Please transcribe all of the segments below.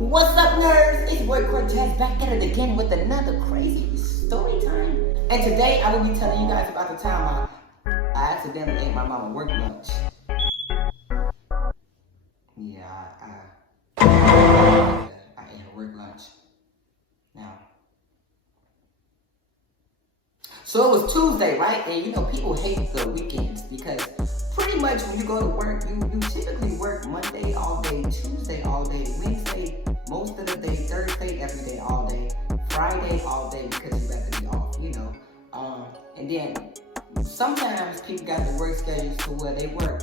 What's up, nerds? It's your boy Cortez back at it again with another crazy story time. And today I will be telling you guys about the time I accidentally ate my mama work lunch. Yeah, I ate her work lunch. Now, so it was Tuesday, right? And you know, people hate the weekends because pretty much when you go to work, you typically work Monday all day, Tuesday all day, Wednesday most of the day, Thursday every day all day, Friday all day because you got to be off, you know. And then sometimes people got the work schedules to where they work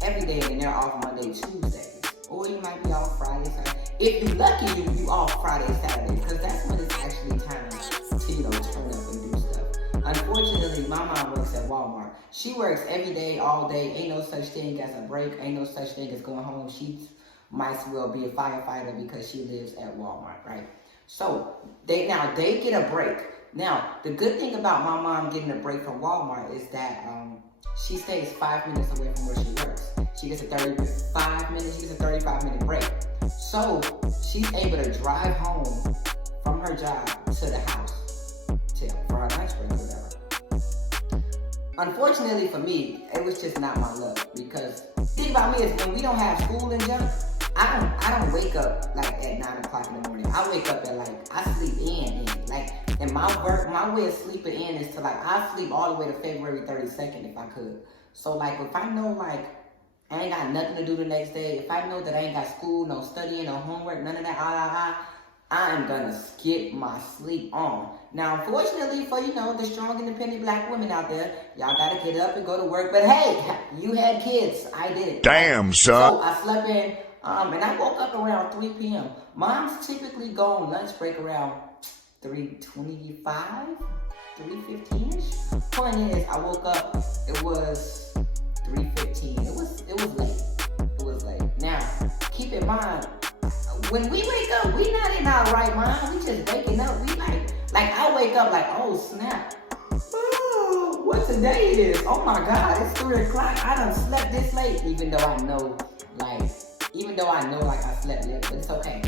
every day and they're off Monday, Tuesday. Or you might be off Friday, Saturday. If you're lucky, you off Friday, Saturday, because that's when it's actually time to, you know, turn up and do stuff. Unfortunately, my mom works at Walmart. She works every day, all day. Ain't no such thing as a break. Ain't no such thing as going home. She might as well be a firefighter because she lives at Walmart, right? So they get a break. Now, the good thing about my mom getting a break from Walmart is that she stays 5 minutes away from where she works. She gets a 35-minute break. So she's able to drive home from her job to the house for her lunch break or whatever. Unfortunately for me, it was just not my luck because the thing about me is when we don't have school and junk, I don't wake up like at 9 o'clock in the morning. I wake up at I sleep in. Like, and my way of sleeping in is to I sleep all the way to February 32nd if I could. So like if I know I ain't got nothing to do the next day, if I know that I ain't got school, no studying, no homework, none of that, I am gonna skip my sleep on. Now, unfortunately for, you know, the strong, independent black women out there, y'all gotta get up and go to work. But hey, you had kids. I didn't. Damn, son. So I slept in, and I woke up around 3 p.m. Moms typically go on lunch break around 3:25, 3:15ish. Point is, I woke up, it was 3:15. It was late. It was late. Now, keep in mind, when we wake up, we not in our right mind. We just waking up. We like I wake up like, oh snap. Oh, what today is? Oh my God, it's 3 o'clock. I done slept this late, even though I know I slept late, but it's okay.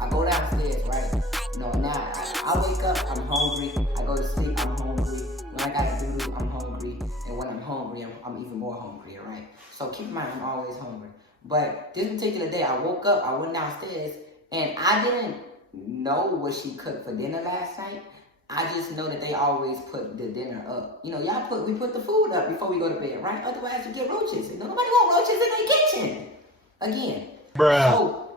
I go downstairs, right? No, now I wake up, I'm hungry. I go to sleep, I'm hungry. When I got to do, I'm hungry. And when I'm hungry, I'm even more hungry, right? So keep in mind, I'm always hungry. But this particular day, I woke up, I went downstairs, and I didn't know what she cooked for dinner last night. I just know that they always put the dinner up. You know, we put the food up before we go to bed, right? Otherwise, you get roaches. And nobody want roaches in their kitchen. Again. Bruh. So,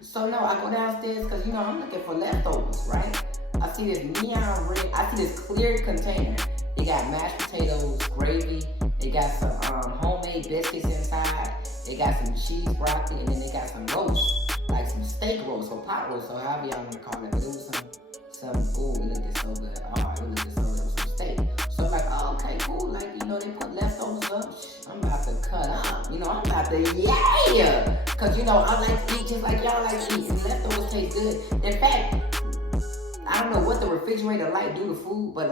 so no, I go downstairs because, you know, I'm looking for leftovers, right? I see this neon red, I see this clear container. It got mashed potatoes, gravy. It got some homemade biscuits inside. It got some cheese broccoli, and then they got some roast, like some steak roast or pot roast, or however y'all want to call it. But it was ooh, it looked so good. Oh, it looked so good. It was some steak. So I'm like, oh, okay, cool. Like, you know, they put leftovers up. I'm about to cut up. You know, I'm about to, yeah. Because, you know, I like to eat just like y'all like to eat. And leftovers taste good. In fact, I don't know what the refrigerator light do to food, but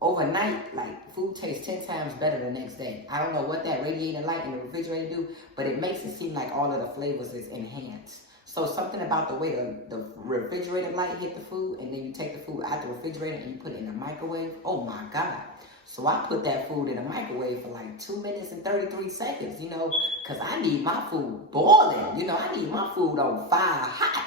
overnight, food tastes 10 times better the next day. I don't know what that radiator light in the refrigerator do, but it makes it seem like all of the flavors is enhanced. So something about the way the refrigerator light hit the food, and then you take the food out the refrigerator and you put it in the microwave. Oh my God. So I put that food in the microwave for 2 minutes and 33 seconds, you know, because I need my food boiling. You know, I need my food on fire hot.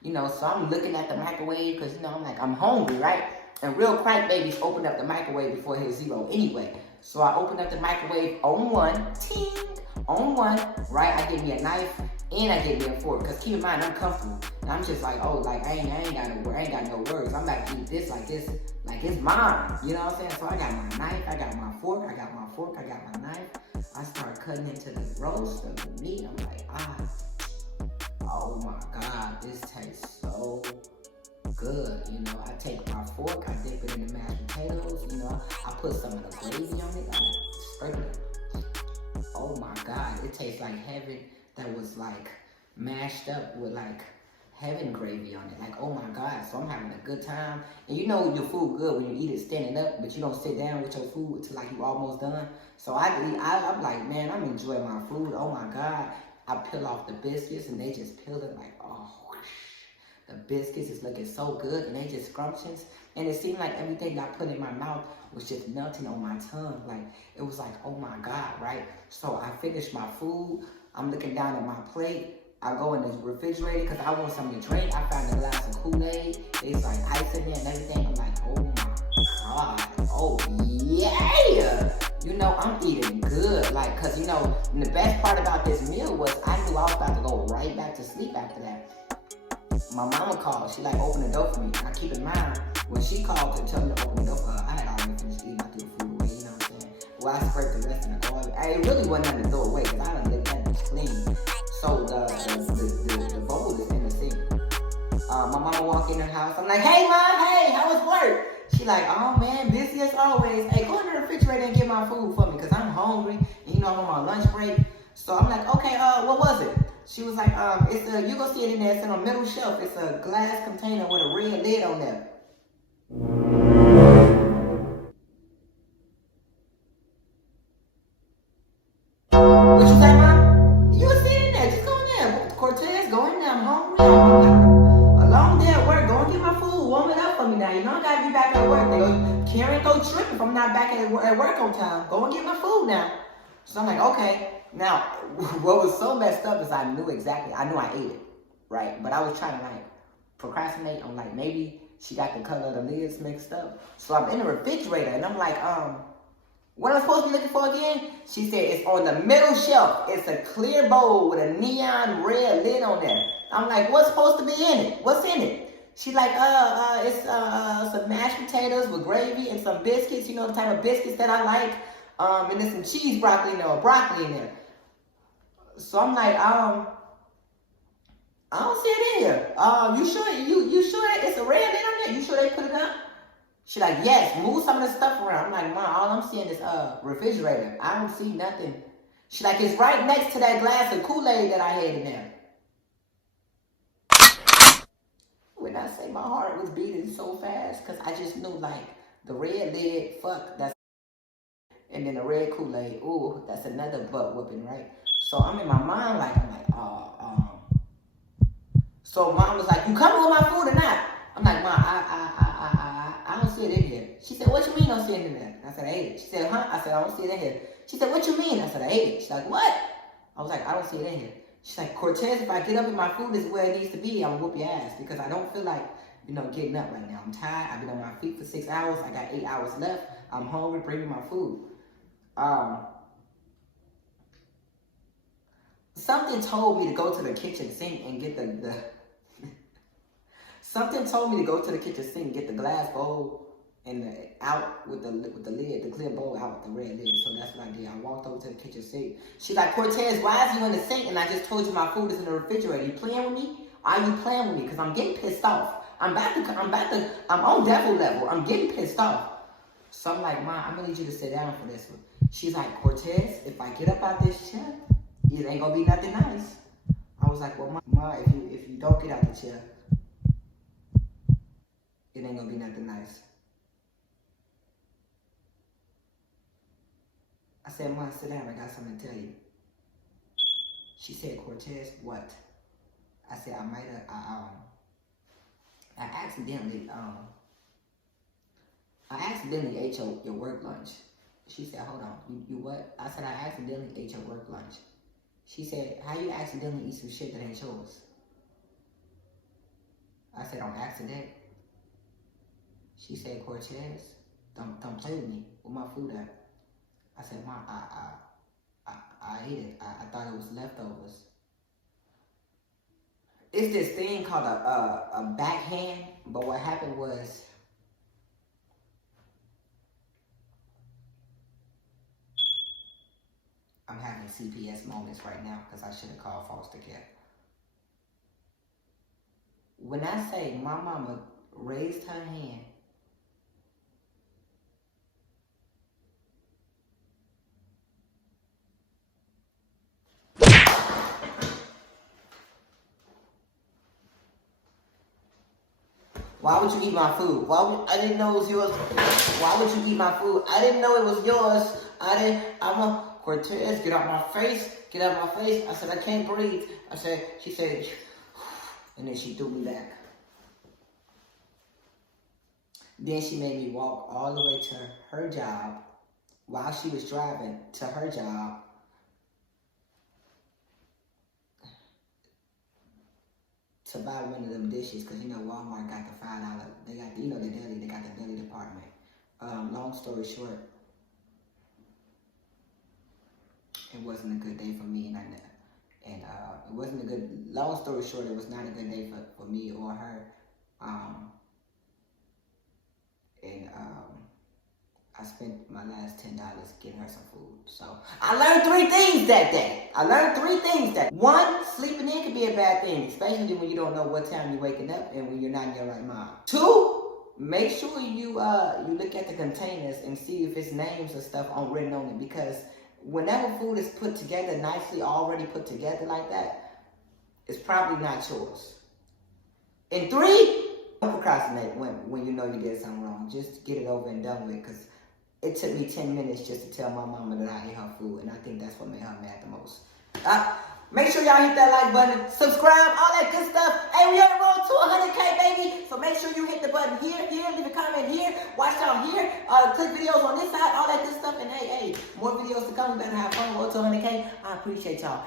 You know, so I'm looking at the microwave because, you know, I'm hungry, right? And real crack babies open up the microwave before it hits 0 anyway. So I open up the microwave on one, right? I get me a knife and I get me a fork. Because keep in mind, I'm comfortable. And I'm just like, oh, I ain't got no words. I'm about to eat this like it's mine. You know what I'm saying? So I got my knife, I got my fork, I got my knife. I start cutting into the roast of the meat. I'm like, oh my God, this tastes so good. You know, I take my fork, I dip it in the mashed potatoes. You know, I put some of the gravy on it. I spread it. Oh my God, it tastes like heaven that was mashed up with having gravy on it. Like, oh my God. So I'm having a good time. And you know your food good when you eat it standing up, but you don't sit down with your food until like you almost done. So I'm like, man, I'm enjoying my food. Oh my God. I peel off the biscuits and they just peel it like, oh, whoosh. The biscuits is looking so good and they just scrumptious. And it seemed like everything I put in my mouth was just melting on my tongue. Like, it was like, oh my God, right? So I finished my food. I'm looking down at my plate. I go in the refrigerator because I want something to drink. I found a glass of Kool-Aid. It's like ice in there and everything. I'm like, oh my God. Oh yeah. You know, I'm eating good. Like, because, you know, the best part about this meal was I knew I was about to go right back to sleep after that. My mama called. She like opened the door for me. Now keep in mind, when she called to tell me to open the door for her, I had already finished eating. I threw the food away, you know what I'm saying? Well, I scraped the rest in the garbage. It really wasn't nothing to throw away because I done let that bitch clean. So the bowl is in the sink. My mama walk in the house. I'm like, hey mom, hey, how was work? She like, oh man, busy as always. Hey, go in the refrigerator and get my food for me because I'm hungry. And you know I'm on my lunch break. So I'm like, okay, what was it? She was like, you go see it in there. It's in a middle shelf. It's a glass container with a red lid on there. What you say, mom? You was sitting there. Just go in there. Cortez, go in there. I'm hungry. A long day at work. Go and get my food. Warm it up for me now. You know I gotta be back at work. Karen go tripping if I'm not back at work on time. Go and get my food now. So I'm like, okay. Now, what was so messed up is I knew I ate it, right? But I was trying to like procrastinate on like maybe she got the color of the lids mixed up. So I'm in the refrigerator and I'm like, what am I supposed to be looking for again? She said it's on the middle shelf. It's a clear bowl with a neon red lid on there. I'm like, what's supposed to be in it? What's in it? She's like, it's some mashed potatoes with gravy and some biscuits, you know, the type of biscuits that I like. And there's some cheese broccoli in there. So I'm like, I don't see it in here. You sure it's a red lid on there? You sure they put it up? She like, yes, move some of the stuff around. I'm like, Mom, all I'm seeing is refrigerator. I don't see nothing. She like, it's right next to that glass of Kool-Aid that I had in there. When I say my heart was beating so fast, because I just knew like the red lid, fuck, that's, and then the red Kool-Aid, ooh, that's another butt whooping, right? So I'm in my mind like, So Mom was like, you coming with my food or not? I'm like, Mom, I don't see it in here. She said, what you mean don't see it in there? I said, I ate it. She said, huh? I said, I don't see it in here. She said, what you mean? I said, I ate it. She's like, what? I was like, I don't see it in here. She's like, Cortez, if I get up and my food is where it needs to be, I'm gonna whoop your ass because I don't feel like, you know, getting up right now. I'm tired. I've been on my feet for 6 hours. I got 8 hours left. I'm hungry. Bring me my food. Something told me to go to the kitchen sink and get Something told me to go to the kitchen sink and get the glass bowl and out with the lid, the clear bowl out with the red lid. So that's what I did. I walked over to the kitchen sink. She's like, Cortez, why is you in the sink? And I just told you my food is in the refrigerator. You playing with me? Are you playing with me? Because I'm getting pissed off. I'm on devil level. I'm getting pissed off. So I'm like, Mom, I'm gonna need you to sit down for this one. She's like, Cortez, if I get up out this chair, it ain't gonna be nothing nice. I was like, well, Ma, if you don't get out the chair, it ain't gonna be nothing nice. I said, Mom, sit down, I got something to tell you. She said, Cortez, what? I said, I accidentally ate your work lunch. She said, hold on, you what? I said, I accidentally ate your work lunch. She said, how you accidentally eat some shit that ain't yours? I said, on accident. She said, Cortez, don't play with me. Where my food at? I said, Mom, I ate it. I thought it was leftovers. It's this thing called a backhand, but what happened was, I'm having CPS moments right now because I should have called foster care. When I say my mama raised her hand, Why would you eat my food? I didn't know it was yours. Why would you eat my food? I didn't know it was yours. Cortez, get out my face. Get out my face. I said, I can't breathe. She said, and then she threw me back. Then she made me walk all the way to her job while she was driving to her job. To buy one of them dishes, because Walmart got the $5. They got the deli. They got the deli department. Long story short, it wasn't a good day for me, and it wasn't a good. Long story short, it was not a good day for me or her. I spent my last $10 getting her some food. So I learned 3 things that day. One, sleeping in can be a bad thing, especially when you don't know what time you're waking up and when you're not in your right mind. 2, make sure you look at the containers and see if it's names or stuff written on it, because whenever food is put together nicely, already put together like that, it's probably not yours. And 3, don't procrastinate when you know you did something wrong. Just get it over and done with, because it took me 10 minutes just to tell my mama that I ate her food, and I think that's what made her mad the most. Make sure y'all hit that like button, subscribe, all that good stuff. Hey, we on the road to 100K, baby. So make sure you hit the button here, leave a comment here, watch down here, click videos on this side, all that good stuff. And hey, more videos to come. We better have fun. Road to 100K. I appreciate y'all.